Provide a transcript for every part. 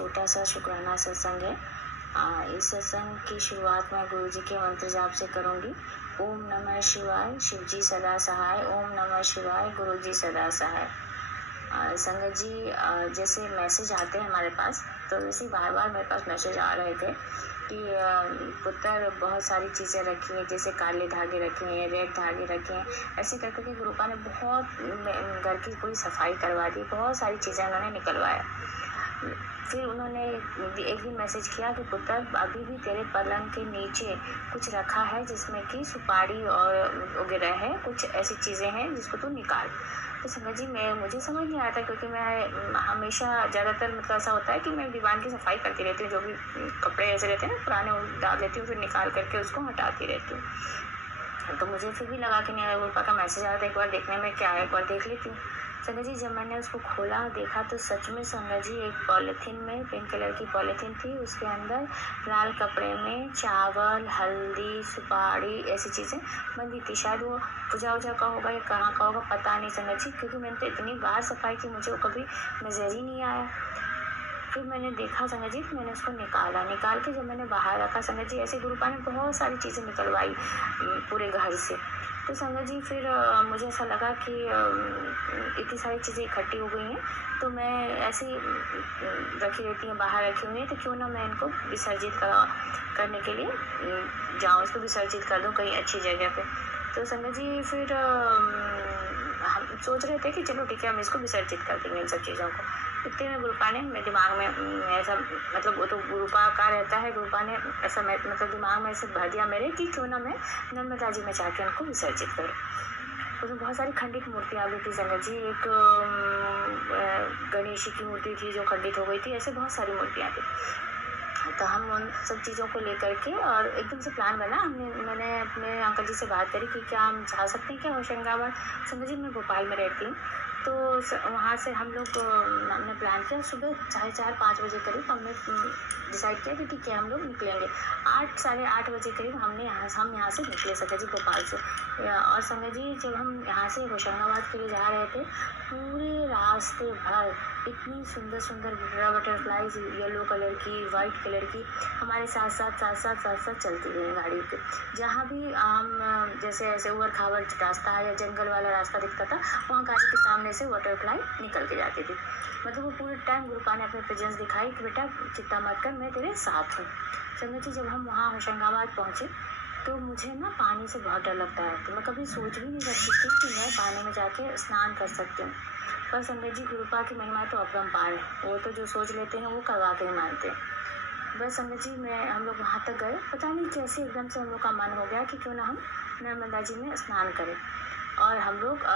छोटा सा शुक्राना सत्संग है। इस सत्संग की शुरुआत मैं गुरु जी के मंत्र जाप से करूँगी। ओम नमः शिवाय, शिव जी सदा सहाय। ओम नमः शिवाय, गुरु जी सदा सहाय। संगत जी, जैसे मैसेज आते हैं हमारे पास, तो वैसे बार बार मेरे पास मैसेज आ रहे थे कि पुत्र बहुत सारी चीज़ें रखी हैं, जैसे काले धागे रखे हैं, रेड धागे रखे हैं, ऐसे करके के गुरुपा ने बहुत घर की पूरी सफाई करवा दी, बहुत सारी चीज़ें उन्होंने निकलवाया। फिर उन्होंने एक दिन मैसेज किया कि पुत्र अभी भी तेरे पलंग के नीचे कुछ रखा है जिसमें कि सुपारी और वगैरह है, कुछ ऐसी चीज़ें हैं जिसको तू निकाल। तो संगत जी, मुझे समझ नहीं आया था, क्योंकि मैं हमेशा ज़्यादातर मतलब ऐसा होता है कि मैं दीवान की सफाई करती रहती हूँ, जो भी कपड़े ऐसे रहते हैं ना पुराने, डाल लेती हूँ, फिर निकाल करके उसको हटाती रहती हूँ। तो मुझे फिर भी लगा कि नहीं, गुरुपा का मैसेज आया था, एक बार देखने में क्या है, एक बार देख लेती हूँ। संगत जी, जब मैंने उसको खोला देखा तो सच में संगत जी एक पॉलीथीन में, पिंक कलर की पॉलीथीन थी, उसके अंदर लाल कपड़े में चावल, हल्दी, सुपारी, ऐसी चीज़ें बंदी थी। शायद वो पूजा वूजा का होगा या कहाँ का होगा, पता नहीं संगत जी, क्योंकि मैंने तो इतनी बार सफाई की, मुझे वो कभी नजर ही नहीं आया। फिर मैंने देखा संगत जी, मैंने उसको निकाल के जब मैंने बाहर रखा संगत जी, ऐसे गुरुपा ने बहुत सारी चीज़ें निकलवाई पूरे घर से। तो संगत जी फिर मुझे ऐसा लगा कि इतनी सारी चीज़ें इकट्ठी हो गई हैं, तो मैं ऐसे ही रखी रहती हैं, बाहर रखी हुई हैं, तो क्यों ना मैं इनको विसर्जित करने के लिए जाऊँ, इसको विसर्जित कर दूँ कहीं अच्छी जगह पे। तो संगत जी फिर हम सोच रहे थे कि चलो ठीक है, हम इसको विसर्जित कर देंगे इन सब चीज़ों को। इतने में गुरुपा ने मेरे दिमाग में ऐसा, मतलब वो तो गुरुपा का रहता है, गुरुपा ने ऐसा मतलब दिमाग में ऐसे भर दिया मेरे कि क्यों ना मैं नर्मदा जी में जाके उनको विसर्जित करूँ। उसमें बहुत सारी खंडित मूर्तियाँ भी थी संगत जी, एक गणेश की मूर्ति थी जो खंडित हो गई थी, ऐसे बहुत सारी मूर्तियाँ थी। तो हम उन सब चीज़ों को लेकर के और एकदम से प्लान बना, मैंने अपने अंकल जी से बात करी कि क्या हम जा सकते हैं क्या होशंगाबाद। संगत जी, मैं भोपाल में रहती हूँ, तो वहाँ से हम लोग हमने प्लान किया, सुबह 4:30-5 बजे करीब हमने डिसाइड किया कि ठीक है हम लोग निकलेंगे। 8 साढ़े 8 बजे करीब हम यहाँ से निकले संगत जी, भोपाल से। और संगत जी, जब हम यहाँ से होशंगाबाद के लिए जा रहे थे, पूरे रास्ते भर इतनी सुंदर सुंदर बटरफ्लाईज, येलो कलर की, वाइट कलर की, हमारे साथ साथ चलती गई गाड़ी पे। जहाँ भी हम जैसे ऐसे उबड़ खाबड़ रास्ता या जंगल वाला रास्ता दिखता था, वहाँ गाड़ी के सामने से बटरफ्लाई निकल के जाती थी। मतलब वो पूरे टाइम गुरुपा ने अपने प्रेजेंस दिखाई कि बेटा चिंता मत कर, मैं तेरे साथ हूँ। संगत जी, जब हम वहाँ होशंगाबाद पहुँचे तो मुझे ना पानी से बहुत डर लगता है, तो मैं कभी सोच भी नहीं सकती थी कि मैं पानी में जाके स्नान कर सकती हूँ। पर संगत जी, गुरुपा की महिमा तो अपरंपार है, वो तो जो सोच लेते हैं वो करवा के ही मानते हैं। बस संगत जी, हम लोग वहाँ तक गए, पता नहीं कैसे एकदम से हम लोग का मन हो गया कि क्यों ना हम नर्मदा जी में स्नान करें। और हम लोग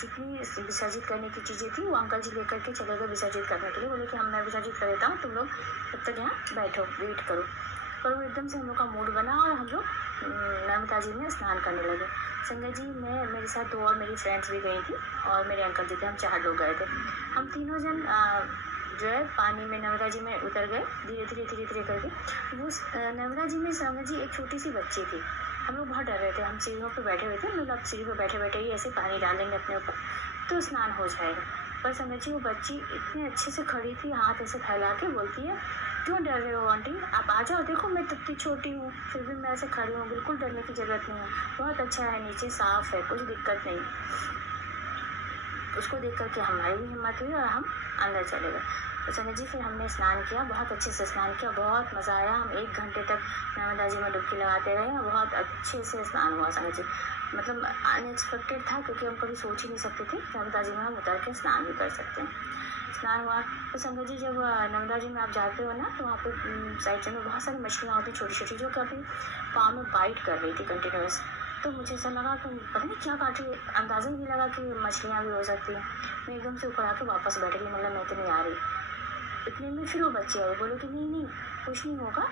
जितनी विसर्जित करने की चीज़ें थी वो अंकल जी लेकर के चले गए विसर्जित करने के लिए। बोले कि मैं विसर्जित कर देता हूँ, तुम लोग तब तक यहाँ बैठो, वेट करो। पर वो एकदम से हम लोग का मूड बना और हम लोग नर्मदा जी में स्नान करने लगे। संगत जी, मेरे साथ 2 और मेरी फ्रेंड्स भी गई थी और मेरे अंकल जी थे, हम 4 लोग गए थे। हम तीनों जन जो है पानी में, नर्मदा जी में उतर गए धीरे धीरे करके। वो नर्मदा जी में संगत जी एक छोटी सी बच्ची थी। हम लोग बहुत डर रहे थे, हम सीढ़ियों पे बैठे हुए थे, मतलब सीढ़ी पे बैठे बैठे ही ऐसे पानी डालेंगे अपने ऊपर तो स्नान हो जाएगा। पर संगत जी, वो बच्ची इतने अच्छे से खड़ी थी, हाथ ऐसे फैला के बोलती है, क्यों डर रहे हो आंटी, आप आ जाओ, देखो मैं कितनी छोटी हूँ, फिर भी मैं ऐसे खड़ी हूँ, बिल्कुल डरने की ज़रूरत नहीं है, बहुत अच्छा है, नीचे साफ है, कुछ दिक्कत नहीं। उसको देख करके हमारी भी हिम्मत हुई और हम अंदर चले गए। तो संगत जी, फिर हमने स्नान किया, बहुत अच्छे से स्नान किया, बहुत मज़ा आया। हम 1 घंटे तक नर्मदा जी में डुबकी लगाते रहे, बहुत अच्छे से स्नान हुआ संगत जी। मतलब अनएक्सपेक्टेड था, क्योंकि हम कभी सोच ही नहीं सकते थे नर्मदा जी में हम उतर के स्नान भी कर सकते हैं। स्नान हुआ तो संगत जी, जब नर्मदा जी में आप जाते हो ना, तो वहाँ पे साइड में बहुत सारी मछलियाँ होती छोटी छोटी, जो कभी पाँव में बाइट कर रही थी कंटिन्यूस। तो मुझे ऐसा लगा कि पता नहीं क्या काट रही, अंदाज़ा ही नहीं लगा कि मछलियाँ भी हो सकती हैं। मैं एकदम से ऊपर आके वापस बैठ गई, मतलब मैं तो नहीं आ रही। इतने में फिर वो बच्चे आए, बोले कि नहीं कुछ नहीं होगा,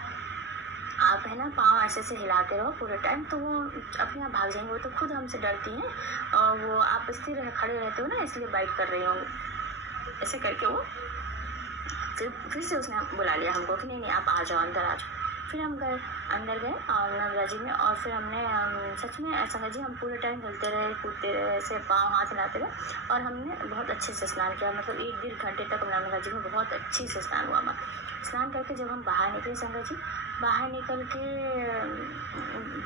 आप है ना पाँव ऐसे से हिलाते रहो पूरे टाइम, तो वो अपने आप भाग जाएंगे, वो तो खुद हमसे डरती हैं और वो आप स्थिर खड़े रहते हो ना, इसलिए बाइट कर रही होंगी। ऐसे करके वो फिर से उसने बुला लिया हमको कि नहीं आप आ जाओ, अंदर आ जाओ। फिर हम गए, अंदर गए और नर्मदा जी में, और फिर हमने सच में संगत जी हम पूरे टाइम हिलते रहे, कूदते रहे, ऐसे पाँव हाथ हिलाते रहे, और हमने बहुत अच्छे से स्नान किया। मतलब 1-1.5 घंटे तक नर्मदा जी में बहुत अच्छे से स्नान हुआ हमारा। स्नान करके जब हम बाहर निकले संगत जी, बाहर निकल के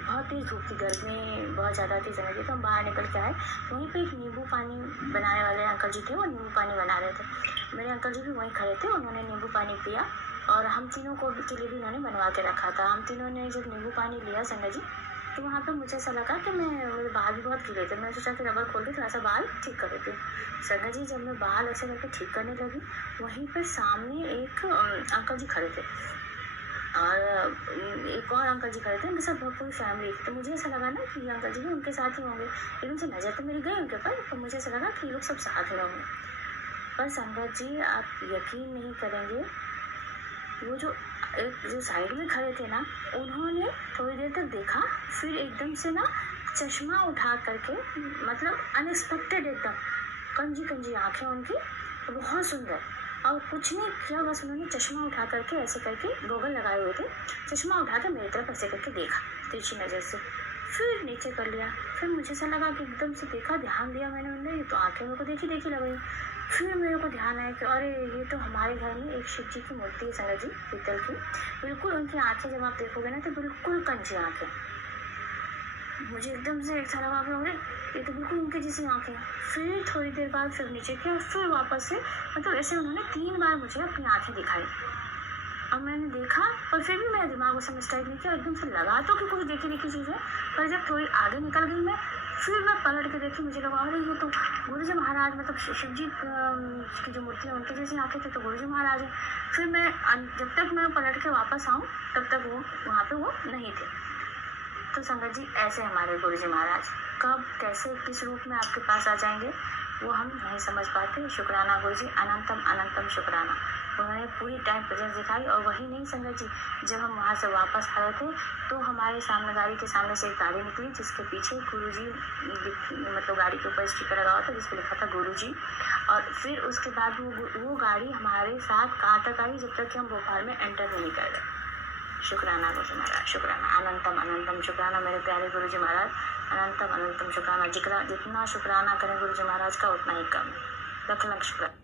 बहुत तेज़ धूप थी, गर्मी बहुत ज़्यादा थी संगत जी, तो हम बाहर निकल के आए। वहीं पे एक नींबू पानी बनाने वाले अंकल जी थे, वो नींबू पानी बना रहे थे। मेरे अंकल जी भी वहीं खड़े थे, उन्होंने नींबू पानी पिया, और हम तीनों को के लिए भी उन्होंने बनवा के रखा था। हम तीनों ने जब नींबू पानी लिया संगत जी, तो वहाँ पे मुझे ऐसा लगा कि मेरे बाल भी बहुत गीले थे। मैंने सोचा कि रबर खोल के थोड़ा सा बाल ठीक कर देती हूँ। संगत जी जब मैं बाल ऐसे करके ठीक करने लगी, वहीं पे सामने एक अंकल जी खड़े थे, और एक और अंकल जी खड़े थे, उनके साथ बहुत पूरी फैमिली थी। तो मुझे ऐसा लगा ना कि ये अंकल जी भी उनके साथ ही होंगे। एकदम से नज़र तो मेरी गई उनके ऊपर, तो मुझे ऐसा लगा कि ये लोग सब साथ में होंगे। पर संगत जी आप यकीन नहीं करेंगे, वो जो साइड में खड़े थे ना, उन्होंने थोड़ी देर तक देखा, फिर एकदम से ना चश्मा उठा करके, मतलब अनएक्सपेक्टेड एकदम, कंजी कंजी आंखें उनकी, बहुत सुंदर, और कुछ नहीं किया, बस उन्होंने चश्मा उठा करके ऐसे करके, गोगल लगाए हुए थे, चश्मा उठा के मेरी तरफ ऐसे करके देखा तिरछी नज़र से, फिर नीचे कर लिया। फिर मुझे ऐसा लगा कि एकदम से देखा, ध्यान दिया मैंने उन्हें, ये तो आंखें मेरे को देखी देखी लग रही। फिर मेरे को ध्यान आया कि अरे ये तो हमारे घर में एक शिव जी की मूर्ति है संगत जी, पीतल की, बिल्कुल उनकी आंखें जब आप देखोगे ना तो बिल्कुल कंची आंखें। मुझे एकदम से ऐसा लगा कि अरे ये तो बिल्कुल उनके जैसी आंखें। फिर थोड़ी देर बाद फिर नीचे किया, फिर वापस से, मतलब ऐसे उन्होंने 3 बार मुझे अपनी आंखें दिखाई। अब मैंने देखा, पर फिर भी मेरा दिमाग उस समय स्ट्राइक नहीं किया, एकदम से लगा तो कि कुछ देखी देखी चीज़ है, पर जब थोड़ी आगे निकल गई मैं, फिर मैं पलट के देखी, मुझे लगा अरे ये तो गुरु जी महाराज, मतलब शिव जी की जो मूर्ति है उनके जैसी आंखें थे, तो गुरु जी महाराज है। फिर मैं जब तक मैं पलट के वापस आऊँ तब तक वो वहाँ पे वो नहीं थे। तो संगत जी ऐसे हमारे गुरु जी महाराज कब कैसे किस रूप में आपके पास आ जाएंगे वो हम नहीं समझ पाते। शुक्राना गुरु जी, अनंतम अनंतम शुक्राना। उन्होंने पूरी टाइम प्रेजेंस दिखाई। और वही नहीं संगत जी, जब हम वहाँ से वापस आ रहे थे तो हमारे सामने, गाड़ी के सामने से एक गाड़ी निकली जिसके पीछे गुरु जी, मतलब गाड़ी के ऊपर स्टिकर लगा हुआ था जिस पर लिखा था गुरु जी। और फिर उसके बाद वो गाड़ी हमारे साथ कहाँ तक आई, जब तक कि हम भोपाल में एंटर नहीं कर गए। शुक्राना गुरु जी महाराज, शुक्राना, अनंतम अनंतम शुक्राना मेरे प्यारे गुरु जी महाराज, अनंतम अनंतम शुक्राना। जितना शुक्राना करें गुरु जी महाराज का उतना ही कम। लख लख शुक्राना।